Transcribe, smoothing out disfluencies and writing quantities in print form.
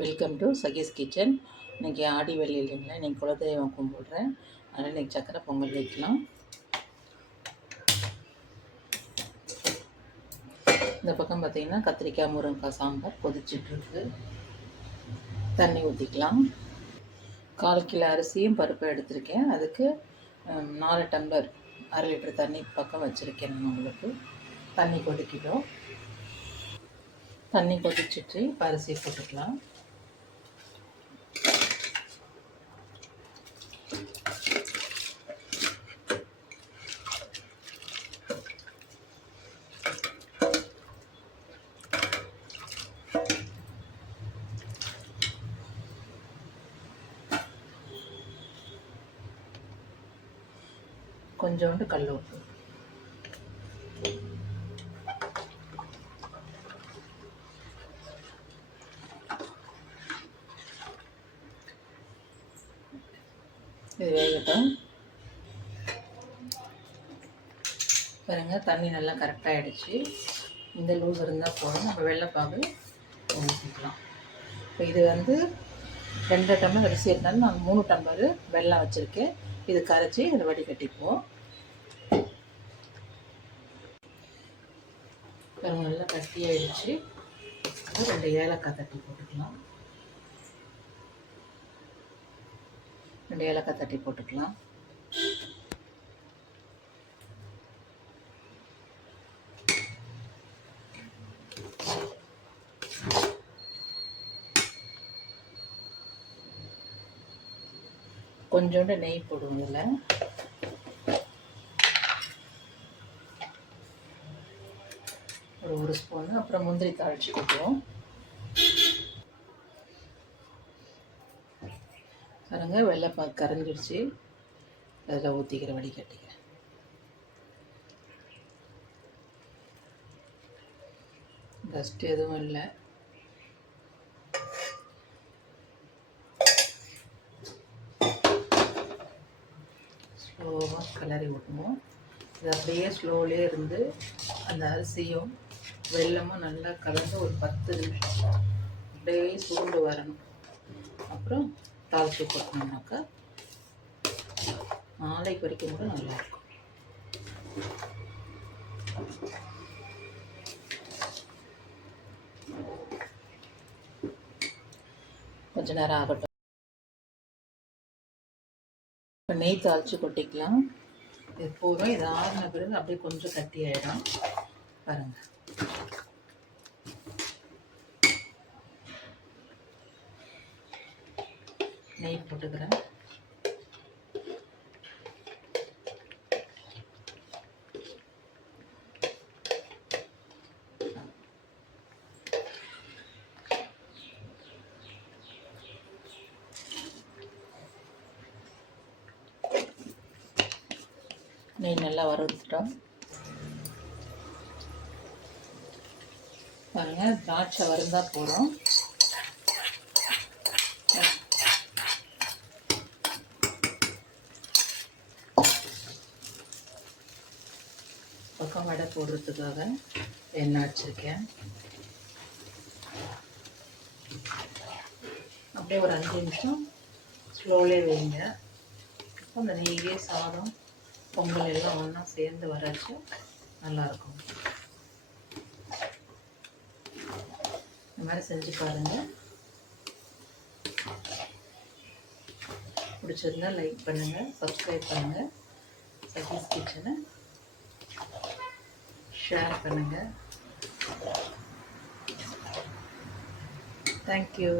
Welcome to சகீஸ் kitchen. இன்றைக்கி ஆடி வெள்ளி இல்லைங்களா, இன்றைக்கி குலதெய்வம் கும்பிடுறேன். அதனால் இன்றைக்கி சக்கரை பொங்கல் வைக்கலாம். இந்த பக்கம் பார்த்திங்கன்னா கத்திரிக்காய் முருங்கைக்காய் சாம்பார் கொதிச்சிட்ருக்கு. தண்ணி ஊற்றிக்கலாம். 1/4 கிலோ அரிசியும் பருப்பு எடுத்திருக்கேன். அதுக்கு 4 டம்ளர் 1/2 லிட்டர் தண்ணி பக்கம் வச்சுருக்கேன். நான் உங்களுக்கு தண்ணி கொதிக்கிட்டோம். தண்ணி கொதிச்சிட்டு இப்போ அரிசியை போட்டுக்கலாம். கொஞ்சோண்டு கல் உப்பு, இது வேகட்டும். பாருங்கள், தண்ணி நல்லா கரெக்டாகிடுச்சு. இந்த லூஸ் இருந்தால் போதும். நம்ம வெள்ளைப்பாகு ஊற்றிக்கலாம். இப்போ இது 2 டம்ளர் அரிசி இருந்தாலும் நான் 3 டம்ளர் வெல்லம் வச்சுருக்கேன். இது கரைச்சி இதை வடிகட்டிப்போம். நல்லா கட்டியாயிடுச்சு. 2 ஏலக்காய் தட்டி போட்டுக்கலாம். 2 ஏலக்காய் தட்டி போட்டுக்கலாம். கொஞ்சோண்டு நெய் போடுவோம் இதில். ஒரு ஸ்பூனு. அப்புறம் முந்திரி தாளிச்சு கொட்டுவோம். பாருங்க, வெள்ளைப்பாகு கரைஞ்சிடுச்சு. அதில் ஊற்றிக்கிற வடிகட்டிக்கிறேன். டஸ்ட் எதுவும் இல்லை. ஸ்லோவாக கிளறி விட்டுவோம். இது அப்படியே ஸ்லோவிலே இருந்து அந்த அரிசியும் வெல்லமும் நல்லா கலந்து ஒரு 10 நிமிஷம் அப்படியே சூடு வரணும். அப்புறம் தாளிச்சு போட்டோம்னாக்கா நாளைக்கு வரைக்கும் கூட நல்லாயிருக்கும். கொஞ்ச நேரம் ஆகட்டும். நெய் தாளித்து கொட்டிக்கலாம். இது போதும். இது ஆறின பிறகு அப்படியே கொஞ்சம் கட்டி ஆகிடும். பாருங்கள், நெய் போட்டுக்கிறேன். நெய் நல்லா வறுத்துட்டோம். பாருங்கள், திராட்சை வறுந்தால் போதும். பக்கம் வடை போடுறதுக்காக எண்ணெய் வச்சுருக்கேன். அப்படியே ஒரு 5 நிமிஷம் ஸ்லோலே வைங்க. அப்போ அந்த நெய்யே சாதம் பொங்கல் எல்லாம் ஒன்றா சேர்ந்து வராச்சு நல்லாயிருக்கும். இந்த மாதிரி செஞ்சு பாருங்கள். பிடிச்சிருந்தா லைக் பண்ணுங்கள், சப்ஸ்கிரைப் பண்ணுங்கள். சகீஸ் கிச்சனை ஷேர் பண்ணுங்கள். தேங்க்யூ.